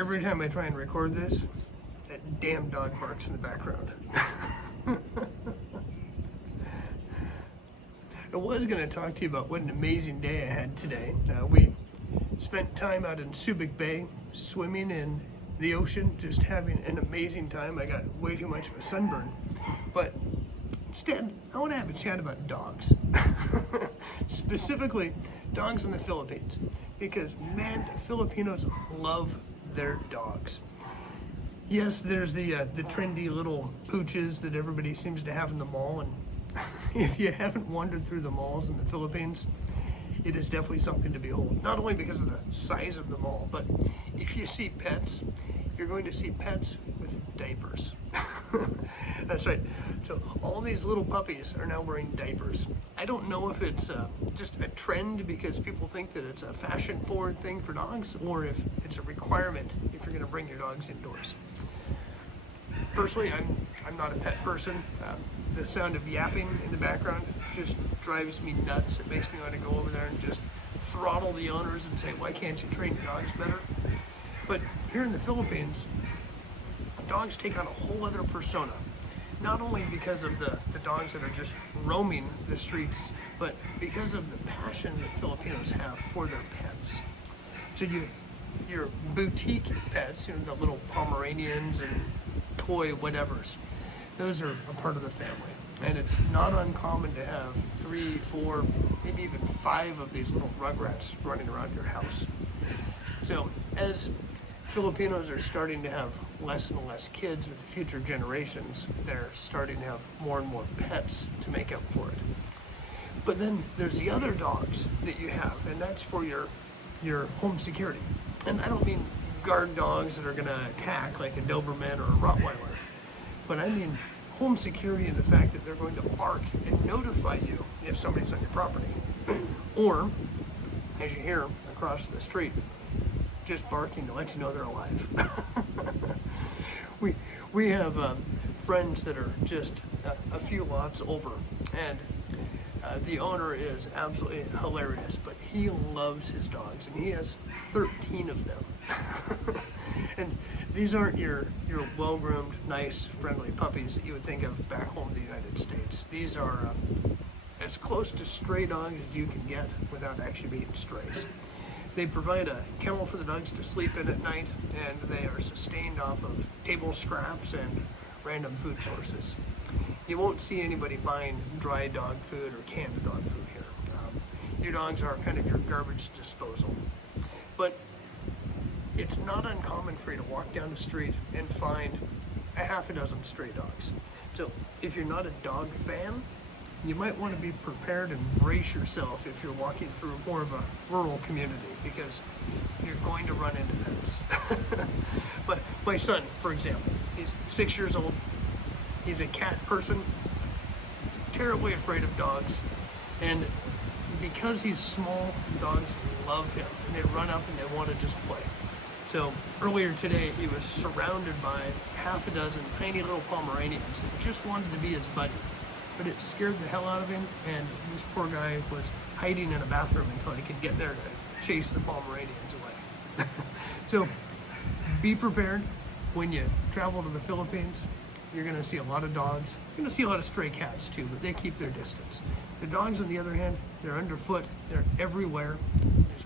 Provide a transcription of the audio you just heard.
Every time I try and record this, that damn dog barks in the background. I was going to talk to you about what an amazing day I had today. We spent time out in Subic Bay, swimming in the ocean, just having an amazing time. I got way too much of a sunburn. But instead, I want to have a chat about dogs. Specifically, dogs in the Philippines. Because, man, Filipinos love their dogs. Yes, there's the trendy little pooches that everybody seems to have in the mall, and if you haven't wandered through the malls in the Philippines, it is definitely something to behold. Not only because of the size of the mall, but if you see pets, you're going to see pets with diapers. That's right. So all these little puppies are now wearing diapers. I don't know if it's just a trend because people think that it's a fashion-forward thing for dogs, or if it's a requirement if you're going to bring your dogs indoors. Personally, I'm not a pet person. The sound of yapping in the background just drives me nuts. It makes me want to go over there and just throttle the owners and say, why can't you train your dogs better? But here in the Philippines, dogs take on a whole other persona. Not only because of the dogs that are just roaming the streets, but because of the passion that Filipinos have for their pets. So your boutique pets, the little Pomeranians and toy whatevers, those are a part of the family. And it's not uncommon to have 3, 4, maybe even 5 of these little rugrats running around your house. So as Filipinos are starting to have less and less kids with the future generations, they're starting to have more and more pets to make up for it. But then there's the other dogs that you have, and that's for your home security. And I don't mean guard dogs that are going to attack like a Doberman or a Rottweiler, but I mean home security in the fact that they're going to bark and notify you if somebody's on your property. Or, as you hear across the street, just barking to let you know they're alive. we have friends that are just a few lots over, and the owner is absolutely hilarious, but he loves his dogs, and he has 13 of them. And these aren't your well-groomed, nice, friendly puppies that you would think of back home in the United States. These are as close to stray dogs as you can get without actually being strays. They provide a kennel for the dogs to sleep in at night, and they are sustained off of table scraps and random food sources. You won't see anybody buying dry dog food or canned dog food here. Your dogs are kind of your garbage disposal. But it's not uncommon for you to walk down the street and find a half a dozen stray dogs. So if you're not a dog fan, you might want to be prepared and brace yourself if you're walking through more of a rural community, because you're going to run into pets. But my son, for example, he's 6 years old. He's a cat person, terribly afraid of dogs, and because he's small, dogs love him, and they run up and they want to just play. So earlier today, he was surrounded by half a dozen tiny little Pomeranians that just wanted to be his buddy. But it scared the hell out of him, and this poor guy was hiding in a bathroom until he could get there to chase the Pomeranians away. So be prepared when you travel to the Philippines. You're going to see a lot of dogs. You're going to see a lot of stray cats too, but they keep their distance. The dogs, on the other hand, they're underfoot. They're everywhere. There's